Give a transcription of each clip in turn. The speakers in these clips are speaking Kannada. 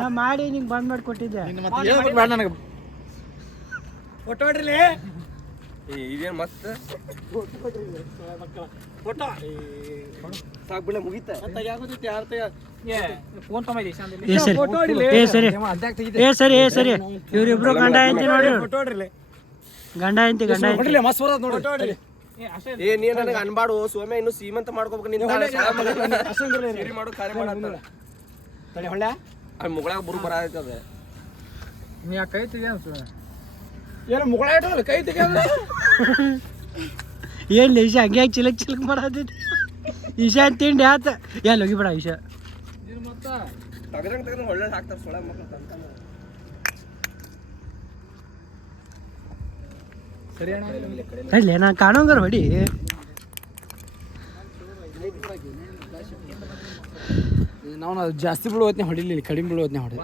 ನಾ ಮಾಡಿ ನಿಂಗೆ ಬಂದ್ ಮಾಡಿ ಕೊಟ್ಟಿದ್ದೆ. ನನಗೆ ಫೋಟೋ ಹೊಡ್ರಿ. ಇದೇನು ಮಸ್ತ್ ಫೋಟೋ ಸಾಕು ಬಿಡ ಮುಗೀತ. ಸರಿ ಇವ್ರಿಬ್ರು ಗಂಡ ಹೆಂಡತಿ ನೋಡಿ. ಗಂಡ ಹೆಂಡತಿ ಏ ನೀ ನನಗೆ ಅನ್ಬಾಡು ಸೋಮ್ಯ ಇನ್ನು ಸೀಮಂತ ಮಾಡ್ಕೋಬೇಕು ನಿಂತ ಮಾಡು ಕಾರ್ಯ ಮಾಡತ್ತ ಮುಗಳಾಗ ಬರು ಬರತದ. ನೀ ಕೈ ತೆಗಿಯ ಏನು ಮುಗಳ ಇಟ್ಟಲ್ಲ ಕೈ ತೆಗಿಯ ಏನ್ ಈಶಾ ಹಂಗೆ ಚಿಲಕ್ ಮಾಡತ್ತಿದ್ದೆ. ಈಶಾ ತಿಂಡಿ ಆತ ಎಲ್ಲಿ ಹೋಗಿಬೇಡ ಈಶಾ ತಗದಂಗ ಒಳ್ಳೆ ಹಾಕ್ತಾರ ಸೊಳ ಮಕ್ಕಳು ತಂತಾನ. ಅಲ್ಲೇ ನಾ ಕಾಣೋಂಗಾರ ಹೊಡಿ. ನಾವು ಜಾಸ್ತಿ ಬಿಡುವತ್ನೇ ಹೊಡಿಲಿ ಕಡಿಮೆ ಬಿಡುವತ್ನೇ ಹೊಡಿ.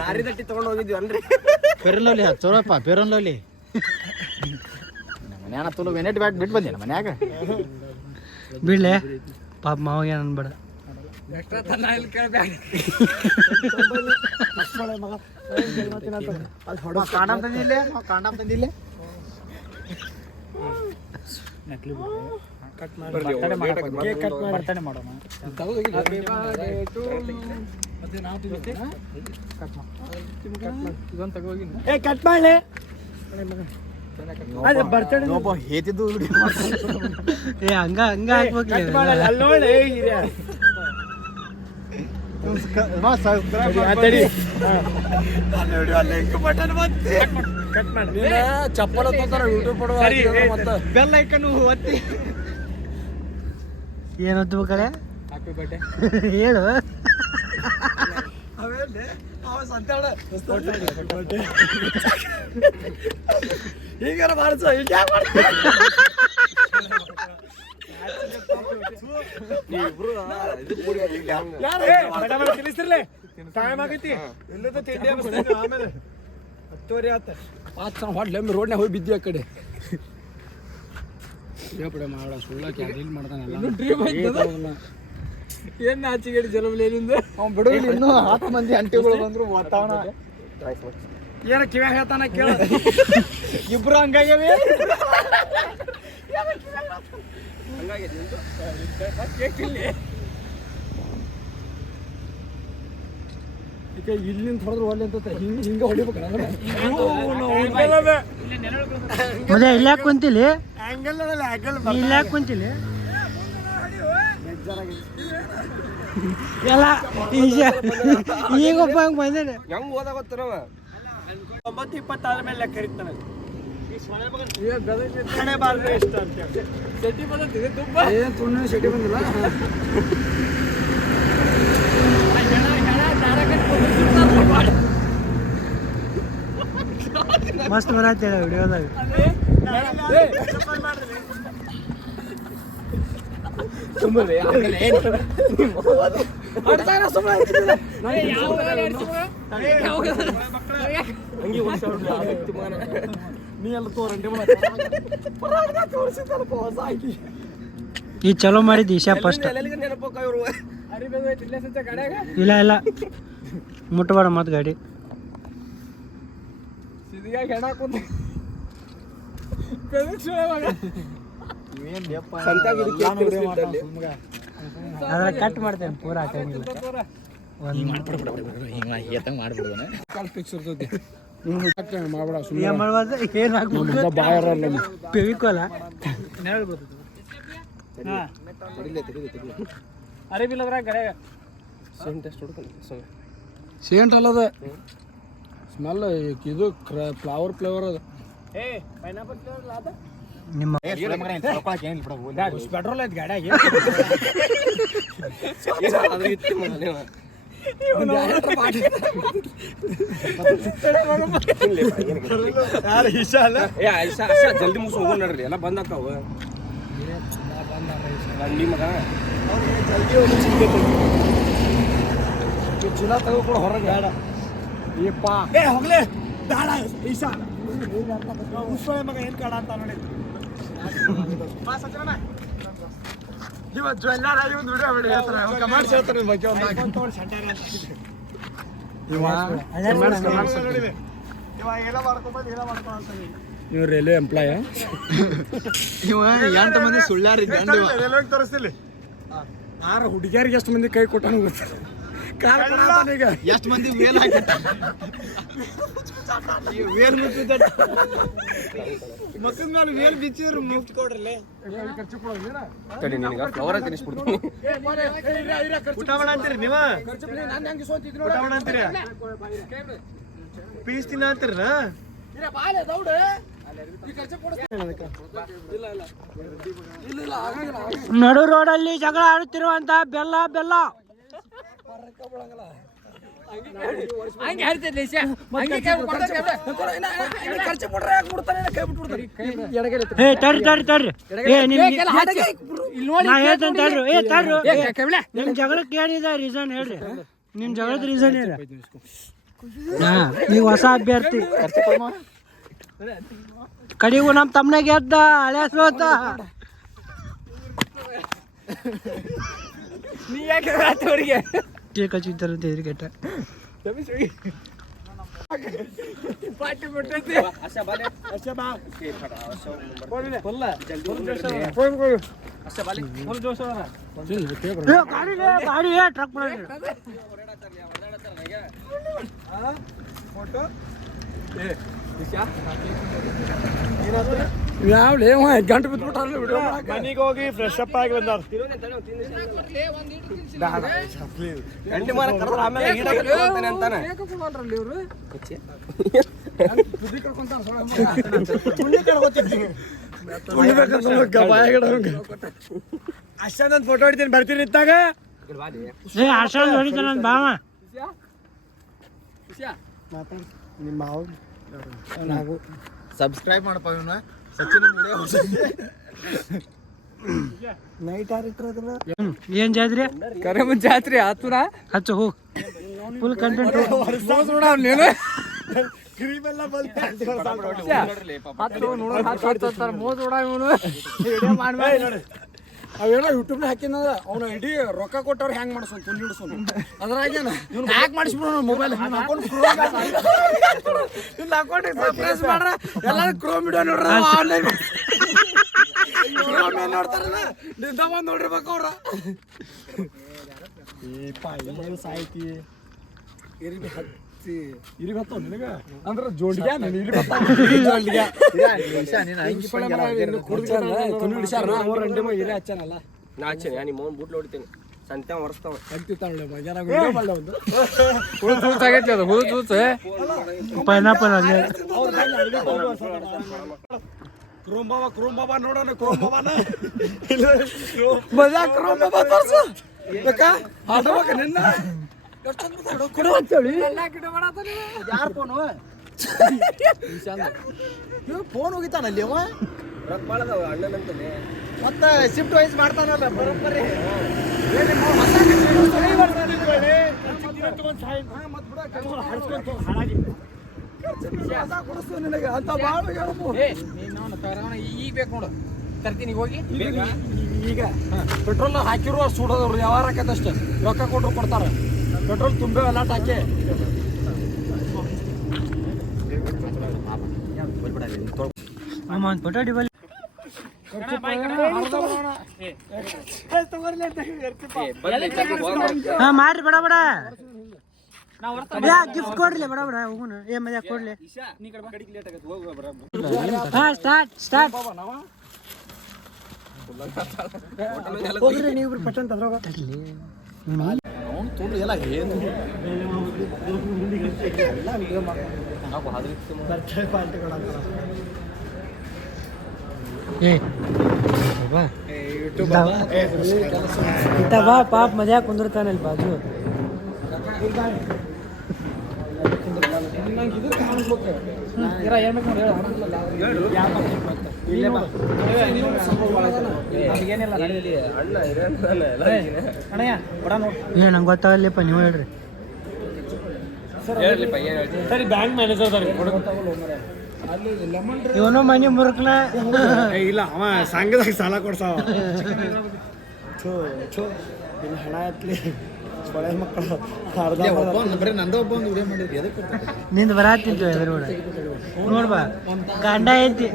ನಾರಿ ದಟ್ಟಿ ತಗೊಂಡು ಹೋಗಿದ್ವಿ ಅಲ್ರಿ. ಫೇರನ್ ಹಚ್ಚೋರಪ್ಪ ಫೇರನ್ ಲವ್ಲಿ ಮನ್ಯಾನ ತುಳು ವೆನೆಟ್ ಬ್ಯಾಟ್ ಬಿಟ್ಟು ಬಂದೇನ ಮನ್ಯಾಗ ಬಿಡ್ಲೆ ಪಾಪ ಮಾವಾಗ ಅನ್ಬೇಡ. ಕಾಂಡಮ್ ತಂದಿಲ್ಲ ನಕಲಿ ಬರ್ತಡೆ ಮಾಡೋಣ. ಕಟ್ ಮಾಡ್ಲಿ ಹೇತಿದ್ದು ಹಂಗ ಹಾಕ್ಬೇಕು. ಚಪ್ಪಲ ಯೂಟ್ಯೂಬ್ ಬೆಲ್ಲ ಐಕನು ಒತ್ತಿ ಏನೊತ್ತು ಕಡೆ ಹೇಳು. ಹೀಗಾರ ಮಾಡ್ಸ ತಿಳಿಸ್ತಿರ್ಲಿ ಟೈಮ್ ಆಗೈತಿ. ಎಲ್ಲದ ತಿಂಡಿ ಆಮೇಲೆ 10 ಆತ ಹೊಡ್ಲೆ ರೋಡ್ನಾಗ ಹೋಗಿ ಬಿದ್ದಿ ಆ ಕಡೆ. ಮಾಡ ಸುಳ್ಳಕ್ಕೆ ರೀಲ್ ಮಾಡ್ತಾನಲ್ಲ. ಏನ್ ನಾಚಿಗೇಡಿ ಜಲಬಲೇನಿಂದ ಅವ್ನು ಬಿಡೋದಿಲ್ಲ. ಇನ್ನೂ 10 ಮಂದಿ ಅಂಟಿಗಳು ಬಂದ್ರು ವಾತಾವರಣ ಏನ ಕಿವ್ಯಾಗ ಹೇಳ್ತಾನ ಕೇಳ. ಇಬ್ರು ಹಂಗಾಗ್ಯಾವೆ. ಈಗ ಇಲ್ಲಿಂದ ಹೊಡೆದ್ರು ಒಳ್ಳೆ ಅಂತ ಹಿಂಗ ಹೊಡಿಬೇಕು. ಅದೇ ಇಲ್ಲ ಕುಂತಿಲಿ ಇಲ್ಲ ಕುಂತಿಲಿ ಎಲ್ಲ ಈಗ ಒಬ್ಬ ಹಂಗ ಬಂದೇನೆ. ಹೆಂಗ್ ಓದಾಗತ್ತಾರವ 9:26 ಮೇಲೆ ಲೆಕ್ಕ ಇರ್ತಾನೆ. ಮಸ್ತ್ ಬರತ್ತೇಳ ವಿಡಿಯೋದಾಗ. ಈ ಚಲೋ ಮಾಡಿದ್ ಈಶಾ ಫಸ್ಟ್. ಇಲ್ಲ ಮುಟ್ಟಬೇಡ ಮತ್ ಗಾಡಿ. ಅದ್ರ ಕಟ್ ಮಾಡ್ತೇನೆ ಪೂರಾ ಹಾಕಂಗಿಲ್ಲ. ಫೆವಿಕೋಲ ಸೇಂಟ್ ಅಲ್ಲದ ಸ್ಮೆಲ್ ಇದು ಫ್ಲವರ್ ಅದ. ನಿಮ್ಮ ಪೆಟ್ರೋಲ್ ಐತಿ ಗಾಡಿಯಾಗ. ಜಲ್ದಿ ಮುಗಿಸ್ ಹೋಗೋಣ ನೋಡ್ರಿ. ಎಲ್ಲ ಬಂದಾಕವ ಮಗ ಚೀಲ ತಗೋ ಕೂಡ ಹೊರಗೆ ಬೇಡ. ಹೋಗ್ಲಿ ಬೇಡ ಈಶಾ ಮಗ ಏನ್ ಕಾಡ ಅಂತ ನೋಡಿ. ಇವ ಜ್ವೆಲ್ಲರ್ ಆಗಿ ಒಂದು ವಿಡಿಯೋ ಬಿಡಿ ಹೇಳ್ತಾರೆ ಕಮಾಂಡ್ಸ್ ಹೇಳ್ತಾರೆ ನಿಮ್ಮ ಬಗ್ಗೆ ಒಂದು ನೀವು ರೈಲ್ವೆ ಎಂಪ್ಲಾಯ ಇವ 8 ಮಂದಿ ಸುಳ್ಳ್ಯಾರ ರೈಲ್ವೆಗೆ ತೋರಿಸ್ತಿಲ್ಲ 6 ಹುಡುಗಿಯರಿಗೆ ಎಷ್ಟು ಮಂದಿ ಕೈ ಕೊಟ್ಟಾನು ಗೊತ್ತಿಲ್ಲ ಕಾಲ ಕೊಡತಾನ ಈಗ ಎಷ್ಟು ಮಂದಿ ವೇಲ್ ಹಾಕಿಟ್ಟ ವೇಲ್ ಮುಚ್ಚಿದ ಮಕ್ಕಳ ಮೇಲೆ ವೇಲ್ ಬಿಚ್ಚಿದ್ರು ಮುಕ್ತ ಕೊಡ್ರಲ್ಲ ಖರ್ಚು ಕೊಡೋದಿಲ್ಲ ತಡಿ ನಿನಗೆ ಫ್ಲವರ್ ತಿನ್ನಿಸ್ಬಿಡ್ತೀನಿ ಊಟ ಮಾಡಂತೀರಿ ನೀವ ಊಟ ಮಾಡಂತೀರಿ ಪೀಸ್ ತಿನ್ನ ಅಂತೀರ ನಡು ರೋಡಲ್ಲಿ ಜಗಳ ಆಡುತ್ತಿರುವಂತ ಬೆಲ್ಲ ಬೆಲ್ಲ ಏ ತಡ್ರಿ ತಡ್ರಿ ತಡ್ರಿ ಏ ನಾ ಹೇಳ್ತೇನೆ ತಡ್ರಿ ಏ ತಡ್ರಿ ನಿಮ್ ಜಗಳಕ್ಕೆ ಏನಿದೆ ರೀಸನ್ ಹೇಳ್ರಿ ನಿಮ್ ಜಗಳದ ರೀಸನ್ ಏನ ಹಾ ನೀವು ಹೊಸ ಅಭ್ಯರ್ಥಿ ಕಡಿಗೂ ನಮ್ ತಮ್ಮನೆ ಗೆದ್ದ ಹಳೆ ಸೋತ ನೀ ಯಾಕೆ ಅವರಿಗೆ ಕೇಕ್ ಹಚ್ಚಿದ್ದಾರಂತ ಹೆದರಿಕೆಟ್ಟ ಪಾರ್ಟಿ ಬಿಟ್ಟೈತಿ ಗಾಡಿ ಟ್ರಕ್ ಯಾವ್ಲೇ ಗಂಟು ಬಿದ್ಬಿಟ್ಟ ಮನೆಗೆ ಹೋಗಿ ಫ್ರೆಶ್ ಅಪ್ ಆಗಿ ಬಂದಾರ ಅಷ್ಟೊಂದು ಫೋಟೋ ಹೊಡಿತೀನಿ ಬರ್ತೀನಿ ಇತ್ತಾಗ ಏ ಆಶಾನ್ ಹೊಡಿತಾನ ನನ್ ಬಾವ ನಿಮ್ಮ ಮಾವು ಸಬ್ಸ್ಕ್ರೈಬ್ ಮಾಡಪ್ಪ ಇವನ್ನ ಸಚಿನ್ ವಿಡಿಯೋ ನೈಟ್ ಆರಿಟ್ರದಲ್ಲ ಏನ್ ಜಾತ್ರೆ ಕರೆಮ ಜಾತ್ರೆ ಆತುರ ಹಚ್ಚು ಹೋಗ್ ಫುಲ್ ಕಂಟೆಂಟ್ ನೀನು ಕ್ರೀಮೆಲ್ಲ ಅವೇನೋ ಯೂಟ್ಯೂಬ್ ಹಾಕಿನ ಅವ್ನ ಇಡೀ ರೊಕ್ಕ ಕೊಟ್ಟವ್ರು ಹ್ಯಾಂಗ್ ಮಾಡ್ಸೋನ್ ತುಲ್ ಹಿಡ್ಸೋನ್ ಅದ್ರಾಗೇನ ಇವ್ನು ಹ್ಯಾಕ್ ಮಾಡಿಸ್ಬಿಡೋಣ ಮೊಬೈಲ್ ಅಕೌಂಟ್ ಸರ್ಪ್ರೈಸ್ ಮಾಡ್ರ ಎಲ್ಲಾರು ಕ್ರೋಮ್ ವಿಡಿಯೋ ನೋಡ್ರ ಆನ್ಲೈನ್ ಕ್ರೋಮ್ ನೋಡ್ತಾರಲ್ಲ ನಿಂದ ಬಂದ್ ನೋಡಿರ್ಬೇಕು ಅವ್ರ ಏ ಪಾಯಿ ಸಾಯ್ತಿ ಇರಿಬಿ ಹತ್ತಿ ಇರಿಬಿ ಹತ್ತೋ ನಿನಗ ಅಂದ್ರ ಜೋಡಿಗೆ ನೀನು ಇರಿಬಿ ಹತ್ತ ಜೋಡಿಗೆ ನಾ ಹಚ್ಚೇನೆ ನಿಮ್ಮ ಮೌನ್ ಬೂಟ್ಲು ಹೊಡಿತೀನಿ ಸಂತೆ ಹೊರಸ್ತಾವ ಪೈನಾಪಲ್ ಅಲ್ಲೇ ಕ್ರೋಮ್ ಬಾಬಾ ನೋಡೋಣ ಕ್ರೋಮ್ ಬಾಬಾನ ಮಜಾ ಕ್ರೋಮ್ ಬಾಬಾ ತೋರ್ಸು ಬೇಕಾ ಆಟೋಕ ನಿನ್ನ ಯಾರ ಫೋನು ಫೋನ್ ಹೋಗಿತಾನಲ್ಲಿ ಅವ ರೊಕ್ಕ ಮಾಡದವ ಅಣ್ಣನಂತಲೇ ಮತ್ತೆ ಶಿಫ್ಟ್ ವೈಸ್ ಮಾಡ್ತಾನಲ್ಲ ಬರೋಬ್ಬರಿ ಈಗ ಬೇಕು ನೋಡು ತರ್ತೀನಿ ಹೋಗಿ ಈಗ ಪೆಟ್ರೋಲ್ ಹಾಕಿರುವ ಸುಡೋದವ್ರು ಯಾವ ಹಾಕದಷ್ಟೇ ರೊಕ್ಕ ಕೊಟ್ಟರು ಕೊಡ್ತಾರ ಪೆಟ್ರೋಲ್ ತುಂಬೆ ಎಲ್ಲ ಹಾಕಿ ಒಂದು ಫೋಟೋ ಹಿಡಿಬಲ್ಲಿ ಹಾ ಮಾಡ್ರಿ ಬಡ ಬಡ ಗಿಫ್ಟ್ ಕೊಡ್ಲಿ ಬಡ ಬಡ ಹೋಗೋಣ ಏ ಮಜಾ ಕೊಡ್ಲಿ ಹಾ ಸ್ಟಾರ್ಟ್ ಸ್ಟಾರ್ಟ್ ಹೋಗ್ರಿ ನೀವು ಪಟ್ಟಂತ ಅದ್ರಾಗ ಅವ್ನು ತೊಂದ್ರೆ ಎಲ್ಲ ಏನು ಬಾ ಪಾಪ ಮಜಾ ಕುಂದಿರ್ತಾನಲ್ಲಿ ಬಾಜು ಏ ನಂಗೆ ಗೊತ್ತಾಗಲ್ಲಪ್ಪ ನೀವು ಹೇಳ್ರಿ ಸರಿ ಬ್ಯಾಂಕ್ ಮ್ಯಾನೇಜರ್ ಇವನು ಮನೆ ಮುರುಕ್ನ ಇಲ್ಲ ಅವ ಸಂಘದಾಗ ಸಾಲ ಕೊಡ್ಸಾವ ಇಲ್ಲಿ ಹಣ ಎತ್ತಲಿ ಸೊಳೆ ಮಕ್ಕಳು ಅರ್ಧ ಬರೀ ನಂದು ಒಬ್ಬ ಒಂದು ವಿಡಿಯೋ ಮಾಡಿದ್ರಿ ಎದಕ್ಕೆ ನಿಂದು ಬರಾತಿತ್ತು ಎದ್ರ ನೋಡ್ಬಾ ಗಂಡ ಐತಿ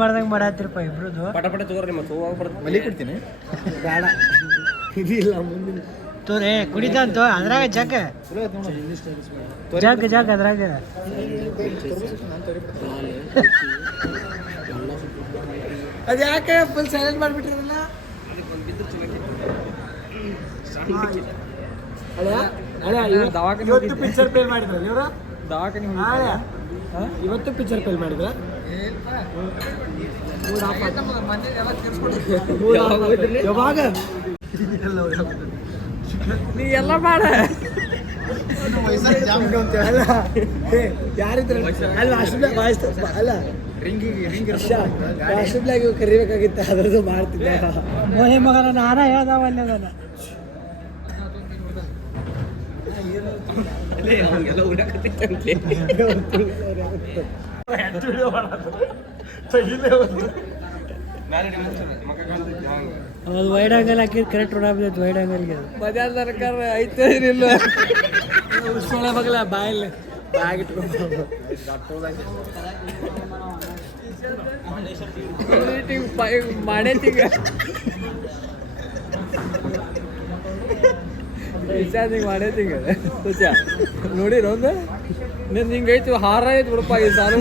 ಮಾಡ್ದಂಗೆ ಮಾಡತ್ತಿರಪ್ಪ ಇಬ್ರದು ಪಟ ಪಟ ತಗೋರಿ ಮತ್ತೆ ಹೋಗ್ಬಿಡ್ತು ಮಲಿ ಕೊಡ್ತೀನಿ ಬೇಡ ಇದಿಲ್ಲ ಮುಂದಿನ ತೋರೆ ಕುಡಿತಂತು ಅದ್ರಾಗ ಜಗ್ ಅದ್ರಾಗ ಅದು ಯಾಕೆ ಫುಲ್ ಸೈಲೆಂಟ್ ಮಾಡಿಬಿಟ್ಟಿರಲ್ಲ ಇವತ್ತು ಪಿಕ್ಚರ್ ಪೇ ಮಾಡಿದ್ರ ಇವ್ರ ದವಾಖಾನೆ ಇವತ್ತು ಪಿಕ್ಚರ್ ಪೇ ಮಾಡಿದ್ರ ಯಾವಾಗ ನೀ ಎಲ್ಲ ಮಾಡ ಅಲ್ಲ ಯಾರಿದ್ರ ಅಲ್ಲ ಅಲ್ಲ ವಾಟ್ಸಪ್ಲಾಗಿ ಕರಿಬೇಕಾಗಿತ್ತು ಅದ್ರದ್ದು ಮಾಡ್ತಿದ್ದೆ ಮೋಹೆ ಮಗನ ನಾನ ಹೇಳ್ದಾವಲ್ಲ ಅದನ್ನ ಅದು ವೈಡ್ ಆಂಗಲ್ ಹಾಕಿದ್ ಕರೆಕ್ಟ್ ಹೊಡಾಬಿದ್ದು ವೈಡ್ ಆಂಗಲ್ಗೆ ಬಜಾರ್ ಸರ್ಕಾರ ಐತೆ ಇಲ್ಲ ಸೊಳ್ಳೆ ಮಗಲ ಬಾಯಲ್ಲಿ ಬ್ಯಾಗ್ ಇಟ್ಕೊಂಡು ಮಾಡೇತಿಗ ಮಾಡೇತಿಗ ನೋಡಿರ ಒಂದು ನಿಂದು ಹಿಂಗೈತಿ ಹಾರ ಐತಿ ಬಿಡಪ್ಪ ಈ ಸಾಲ